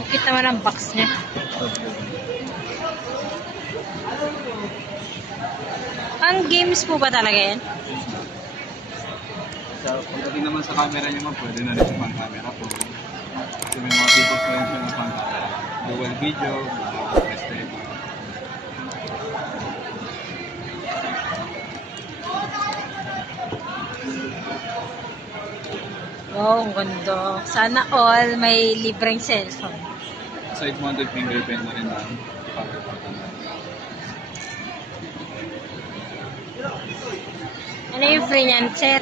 Ang cute naman ang box niya. Ang games po ba talaga yan? Pagdating naman sa camera niya ma'am, pwede na rin sa pang camera po. Kasi may mga tipos na rin siya ng pang camera. Dual video, tested. Wow, ang ganda. Sana all may libreng cellphone. Side mounted fingerprint na rin ma'am. Power button. Ano yung free niyan, sir?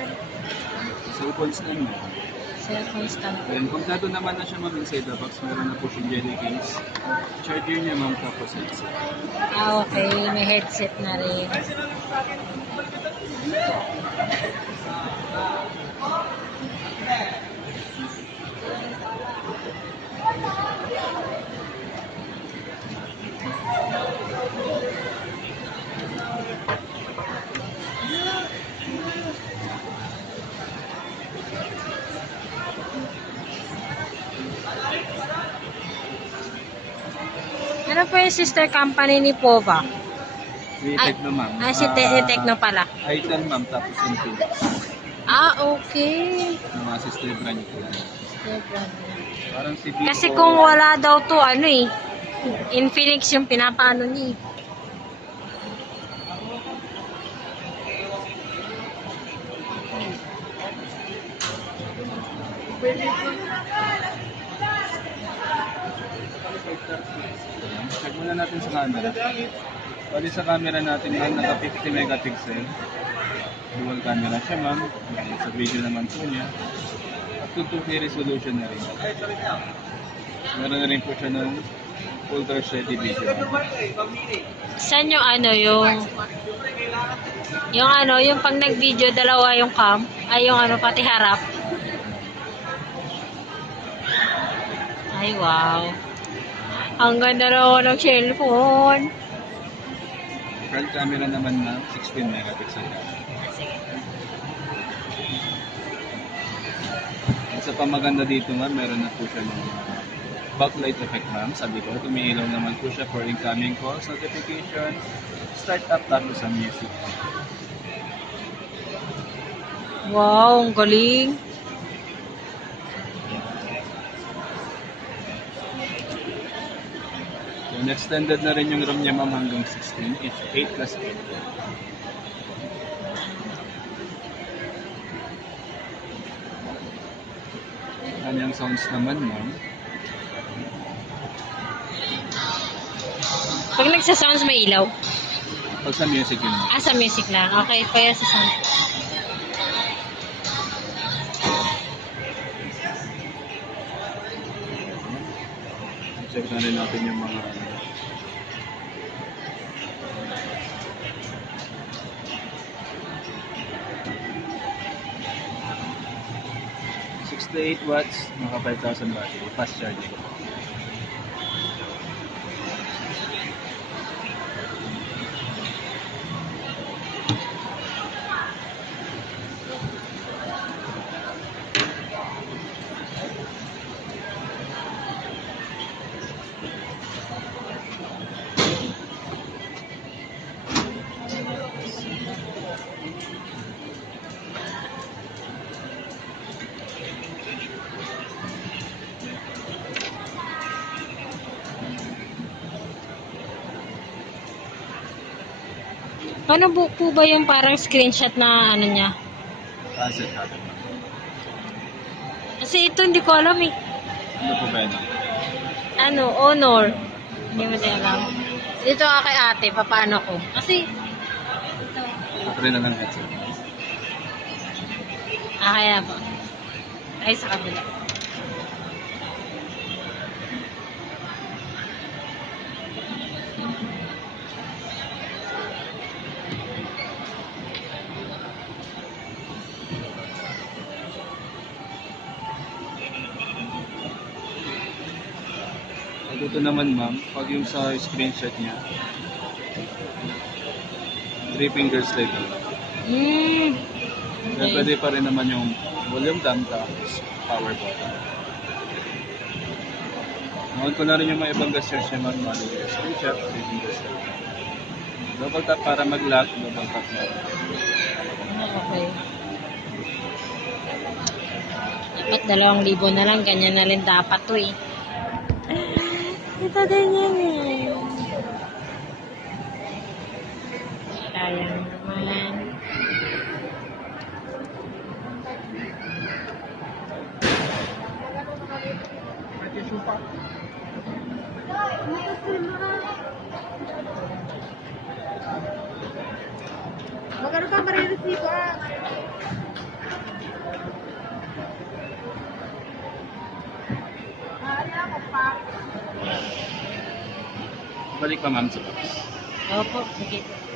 Cellphone stand na. Cellphone stand. Then, kompleto naman na siya ma'am inside the box. Meron na po siyang jelly case. Charger niya ma'am, tapos headset. Ah, okay. May headset na rin. Ano po yung sister company ni Pova? Si Tecno ma'am. Si Tecno pala. Item ma'am, tapos Infinix. Ah, okay. Mga sister brand ko. Sister brand. Parang si Vivo. Kasi kung wala daw to, ano eh, Infinix yung pinapaano niya eh. Check muna natin sa camera. Bali sa camera natin ma'am, naka 50 megapixel. Dual camera siya ma'am. Sa video naman po niya. Up to 2K resolution na rin. Meron na rin po siya ng ultra steady video. Saan yung ano, yung pag nag-video, dalawa yung cam, ay yung ano, pati harap. Ay, wow. Ang ganda naman ng cellphone. Front camera naman na 16 megapixel. Isa pa maganda dito ma'am, meron na po siya ng backlight effect ma'am. Sabi ko, tumiilaw naman po siya for incoming calls, notification, start up tapos sa music. Wow, ang galing. And extended na rin yung RAM niya ma'am hanggang 16, 8 plus 8. Kanyang sounds naman ma'am. Pag nagsa-sounds may ilaw. Pag sa music yun. Ah, sa music lang. Okay, kaya sa sound. Check na rin natin yung mga 68 watts, naka 5,000 battery, fast charging. Ano po ba yung parang screenshot na ano niya? Asset natin. Kasi ito hindi ko alam eh. Ano po ba yun? Ano, Honor. Hindi mo din alam. Dito ka kay ate, papaano ko? Kasi, Patry na lang headset. kaya po. Ay, sa kabila. Dito naman ma'am, pag yung sa screenshot niya, 3 fingers like that. Hmm. Then pwede pa rin naman yung volume down tapos power button. Mahal ko na rin yung mga ibang gestures niya, ma'am. Screenshot, reading gesture. Double tap para mag-lock, double tap na. Okay. Dapat 2,000 na lang. Ganyan na rin dapat to eh. Ito din yan eh. Sayang naman. Magkano ka marireceive ah? Ayan ako pa. Balik pa, ma'am, sa box. Opo, sige po.